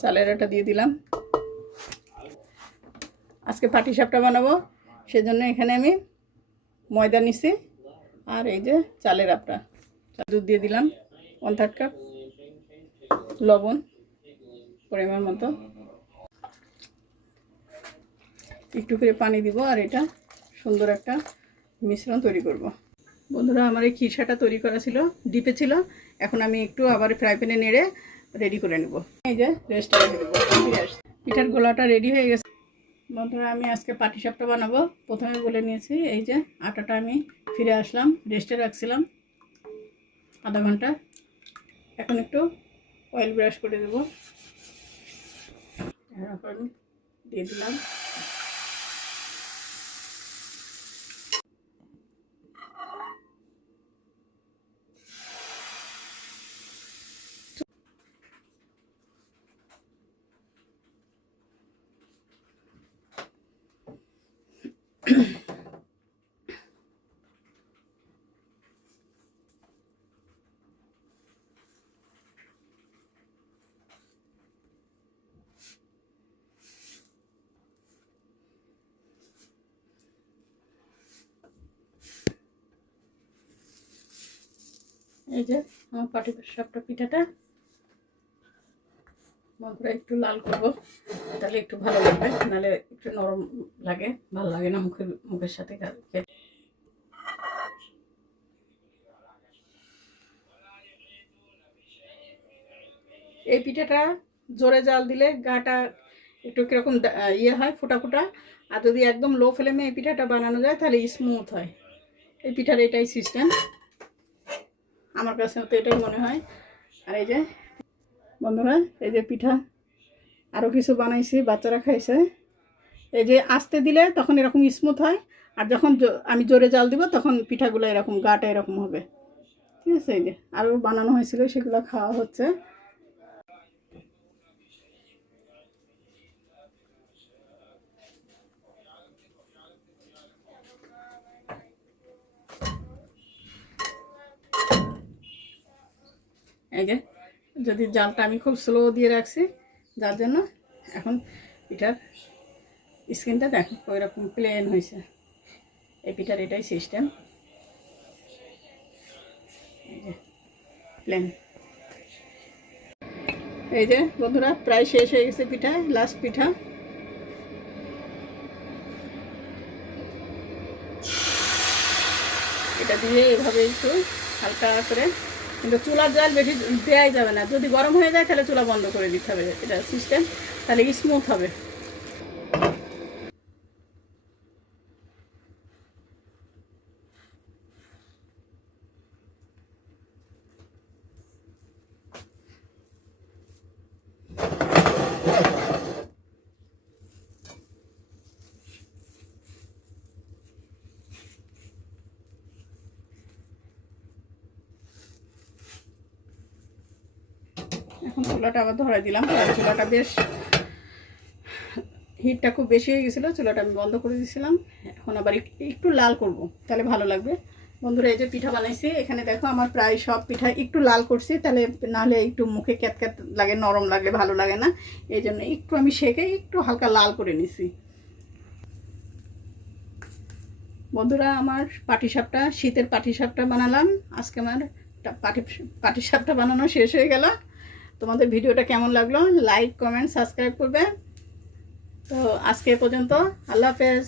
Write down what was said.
চালের আটা দিয়ে দিলাম। আজকে পাটিসাপটা বানাবো, সেজন্য এখানে আমি ময়দা নিছি আর এই যে চালের আটা। দুধ দিয়ে দিলাম 1/3 কাপ, লবণ পরিমাণ মতো, একটু করে পানি দিব আর এটা সুন্দর একটা মিশ্রণ তৈরি করব। বন্ধুরা, আমার এই খিরসাটা তৈরি করা ছিল, ডিপে ছিল। এখন আমি একটু আবার ফ্রাই প্যানে নেড়ে রেডি করে নেব। এই যে রেস্টে রেখে দেবো। পিঠার গোলাটা রেডি হয়ে গেছে। বন্ধুরা, আমি আজকে পাটিসাপটা বানাবো। প্রথমে বলে নিয়েছি, এই যে আটাটা আমি ফিরে আসলাম, রেস্টে রাখছিলাম আধা ঘন্টা। এখন একটু অয়েল ব্রাশ করে দেবো, এখন দিয়ে দিলাম। এই যে আমার পাটিসাপটা পিঠাটা বন্ধুরা একটু লাল করবো, তাহলে একটু ভালো লাগবে, নাহলে একটু নরম লাগে, ভালো লাগে না মুখের সাথে খেতে। এই পিঠাটা জোরে জাল দিলে গাটা একটু কীরকম ইয়ে হয়, ফোটা ফোটা। আর যদি একদম লো ফ্লেমে এই পিঠাটা বানানো যায় তাহলে স্মুথ হয়। এই পিঠার এটাই সিস্টেম, আমার কাছে তো এটাই মনে হয়। আর এই যে বন্ধুরা, এই যে পিঠা আরও কিছু বানাইছি, বাচ্চারা খাইছে। এই যে আস্তে দিলে তখন এরকম স্মুথ হয়, আর যখন আমি জোরে জাল দিব তখন পিঠাগুলো এরকম গাটা এরকম হবে। ঠিক আছে, এই যে আরও বানানো হয়েছিল, সেগুলো খাওয়া হচ্ছে। এই যে যদি জালটা আমি খুব স্লো দিয়ে রাখছি, যার জন্য এখন পিঠার স্কিনটা দেখো ওইরকম প্লেন হয়েছে। এই পিঠার এটাই সিস্টেম, এই যে প্লেন। এই যে বন্ধুরা, প্রায় শেষ হয়ে গেছে পিঠা, লাস্ট পিঠা। এটা দিয়ে এভাবে একটু হালকা করে, কিন্তু চুলার জাল বেশি দেওয়াই যাবে না। যদি গরম হয়ে যায় তাহলে চুলা বন্ধ করে দিতে হবে, এটা সিস্টেম, তাহলে স্মুথ হবে। এখন চুলাটা আবার ধরাই দিলাম, চুলাটা বেশ হিটটা খুব বেশি হয়ে গেছিলো, চুলাটা আমি বন্ধ করে দিয়েছিলাম। এখন আবার একটু লাল করব, তাহলে ভালো লাগবে। বন্ধুরা, এই যে পিঠা বানাইছি, এখানে দেখো আমার প্রায় সব পিঠা একটু লাল করছি, তাহলে নাহলে একটু মুখে ক্যাতক্যাত লাগে, নরম লাগলে ভালো লাগে না। এই জন্য একটু আমি সেঁকে একটু হালকা লাল করে নিছি। বন্ধুরা, আমার পাটিসাপটা, শীতের পাটিসাপটা বানালাম আজকে। আমার পাটিসাপটা বানানো শেষ হয়ে গেল। তোমাদের ভিডিওটা কেমন লাগলো, লাইক কমেন্ট সাবস্ক্রাইব করবে। তো আজকে পর্যন্ত, আল্লাহ হাফেজ।